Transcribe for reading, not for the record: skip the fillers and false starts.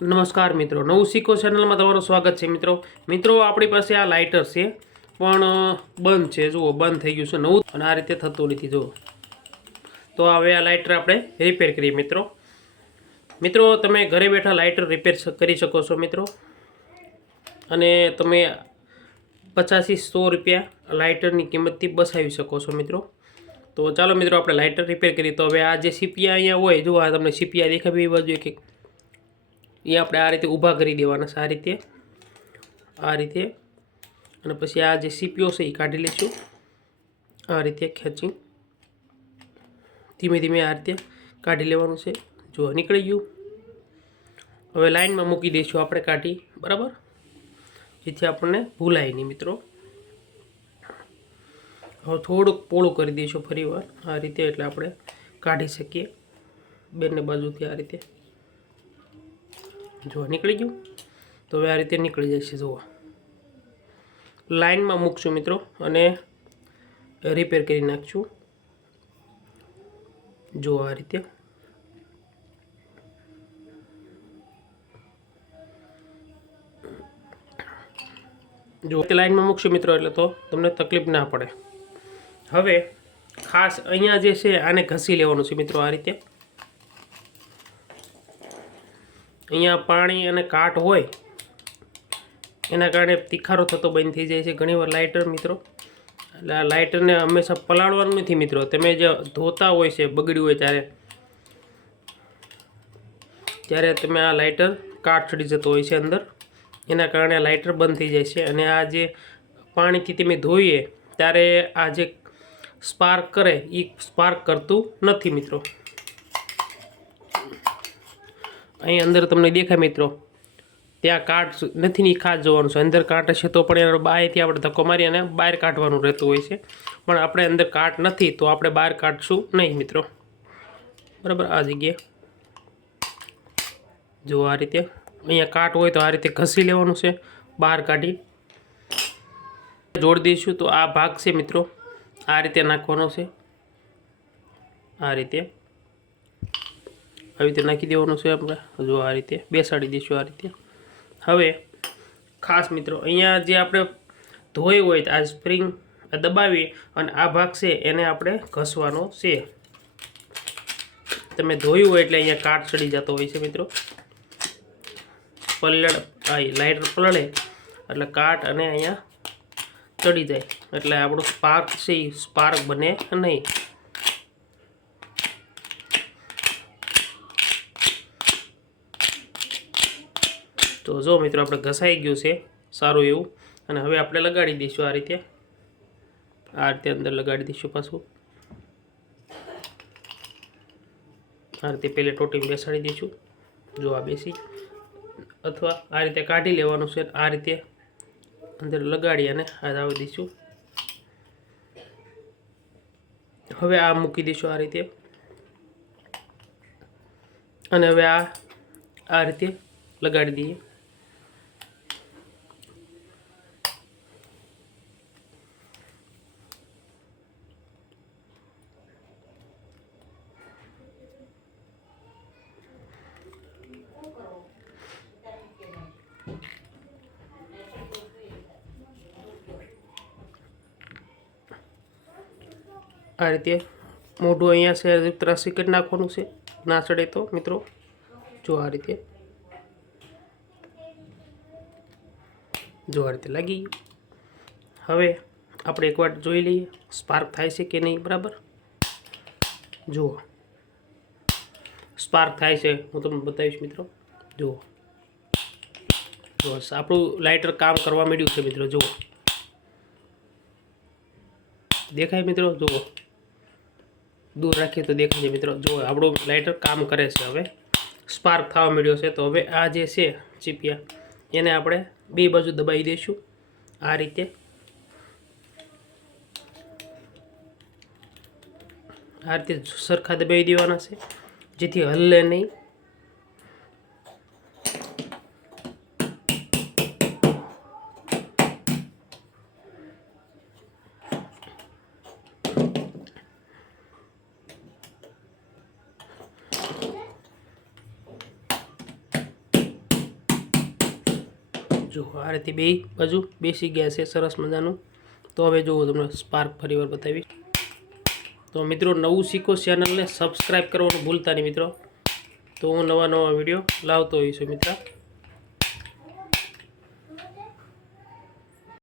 નમસ્કાર મિત્રો, નવું શીખો ચેનલમાં તમારું સ્વાગત છે મિત્રો આપણી પાસે આ લાઇટર છે પણ બંધ છે. જુઓ, બંધ થઈ ગયું છે નવું અને આ રીતે થતું નથી. જુઓ, તો હવે આ લાઇટર આપણે રિપેર કરીએ મિત્રો તમે ઘરે બેઠા લાઇટર રિપેર કરી શકો છો મિત્રો. અને તમે 85-100 રૂપિયા લાઇટરની કિંમતથી બચાવી શકો છો મિત્રો. તો ચાલો મિત્રો આપણે લાઇટર રિપેર કરીએ. તો હવે આ જે સીપિયા અહીંયા હોય, જુઓ આ તમને સીપિયા દેખાય બે બાજુ એક એ આપણે આ રીતે ઊભા કરી દેવાના છે, આ રીતે અને પછી આ જે સીપીઓ છે એ કાઢી લઈશું. આ રીતે ખેંચી ધીમે ધીમે આ રીતે કાઢી લેવાનું છે. જો નીકળી ગયું. હવે લાઇનમાં મૂકી દઈશું આપણે કાઢી, બરાબર, જેથી આપણને ભૂલાય નહીં મિત્રો. હવે થોડુંક પોળું કરી દઈશું ફરીવાર આ રીતે, એટલે આપણે કાઢી શકીએ બંને બાજુથી આ રીતે. જો નીકળી ગયું. તો હવે આ રીતે નીકળી જશે. જુઓ, લાઇનમાં મૂકશું મિત્રો અને રિપેર કરી નાખશું. જો આ રીતે જો લાઇનમાં મૂકશું મિત્રો, એટલે તો તમને તકલીફ ના પડે. હવે ખાસ અહીંયા જે છે આને ઘસી લેવાનું છે મિત્રો. આ રીતે અહીંયા પાણી અને કાટ હોય એના કારણે તીખારો થતો બંધ થઈ જાય છે ઘણીવાર લાઇટર મિત્રો. એટલે આ લાઇટરને હંમેશા પલાળવાનું નથી મિત્રો. તમે જે ધોતા હોય છે, બગડ્યું હોય ત્યારે તમે આ લાઇટર કાટ ચડી જતો હોય છે અંદર, એના કારણે આ લાઇટર બંધ થઈ જાય છે. અને આ જે પાણીથી તમે ધોઈએ ત્યારે આ જે સ્પાર્ક કરે એ સ્પાર્ક કરતું નથી મિત્રો. અહીં અંદર તમને દેખાય મિત્રો, ત્યાં કાટ નથી ની ખાસ જોવાનું છે. અંદર કાટ છે તો પણ એનો બાયથી આપણે ધક્કો મારી અને બહાર કાઢવાનું રહેતું હોય છે. પણ આપણે અંદર કાટ નથી તો આપણે બહાર કાઢશું નહીં મિત્રો, બરાબર. આ જગ્યાએ જો આ રીતે અહીંયા કાટ હોય તો આ રીતે ઘસી લેવાનું છે, બહાર કાઢી જોડી દઈશું. તો આ ભાગ છે મિત્રો, આ રીતે નાખવાનો છે. આ રીતે આવી રીતે નાખી દેવાનું છે આપણે. જો આ રીતે બેસાડી દઈશું આ રીતે. હવે ખાસ મિત્રો અહીંયા જે આપણે ધોઈ હોય આ સ્પ્રિંગ દબાવી અને આ ભાગ છે એને આપણે ઘસવાનો છે. તમે ધોયું હોય એટલે અહીંયા કાટ ચડી જતો હોય છે મિત્રો. લાઇટર પલળે એટલે કાટ અને અહીંયા ચડી જાય, એટલે આપણું સ્પાર્ક છે એ સ્પાર્ક બને નહીં. તો જો મિત્રો આપણે ઘસાઈ ગયું છે સારું એવું. અને હવે આપણે લગાડી દઈશું આ રીતે અંદર લગાડી દઈશું પાછું. આ રીતે પહેલે ટોટી બેસાડી દઈશું. જો આ બેસી, અથવા આ રીતે કાઢી લેવાનું છે. આ રીતે અંદર લગાડી અને આ આવી દઈશું. હવે આ મૂકી દઈશું આ રીતે. અને હવે આ રીતે લગાડી દઈએ. આ રીતે મોઢું અહીંયા છે ત્રાસી કરી નાખવાનું છે, ના ચડે તો મિત્રો. જો આ રીતે લાગી ગયું. હવે આપણે એકવાર જોઈ લઈએ સ્પાર્ક થાય છે કે નહીં, બરાબર. જુઓ સ્પાર્ક થાય છે, હું તમને બતાવીશ મિત્રો. જુઓ આપણું લાઇટર કામ કરવા માંડ્યું છે મિત્રો. જુઓ દેખાય મિત્રો, જુઓ દૂર રાખીએ તો દેખાય છે મિત્રો. જુઓ આપણું લાઇટર કામ કરે છે. હવે સ્પાર્ક થવા માંડ્યો છે. તો હવે આ જે છે ચીપિયા એને આપણે બે બાજુ દબાવી દઈશું આ રીતે. આ રીતે સરખા દબાવી દેવાના છે જેથી હલે નહીં. જો આ રીતે બે બાજુ બેસી ગયા છે સરસ મજાનું. તો હવે જુઓ તમને સ્પાર્ક ફરીવાર બતાવીશ. તો મિત્રો નવું શીખો ચેનલને સબસ્ક્રાઈબ કરવાનું ભૂલતા નહીં મિત્રો. તો હું નવા વિડીયો લાવતો હોઈશું મિત્ર.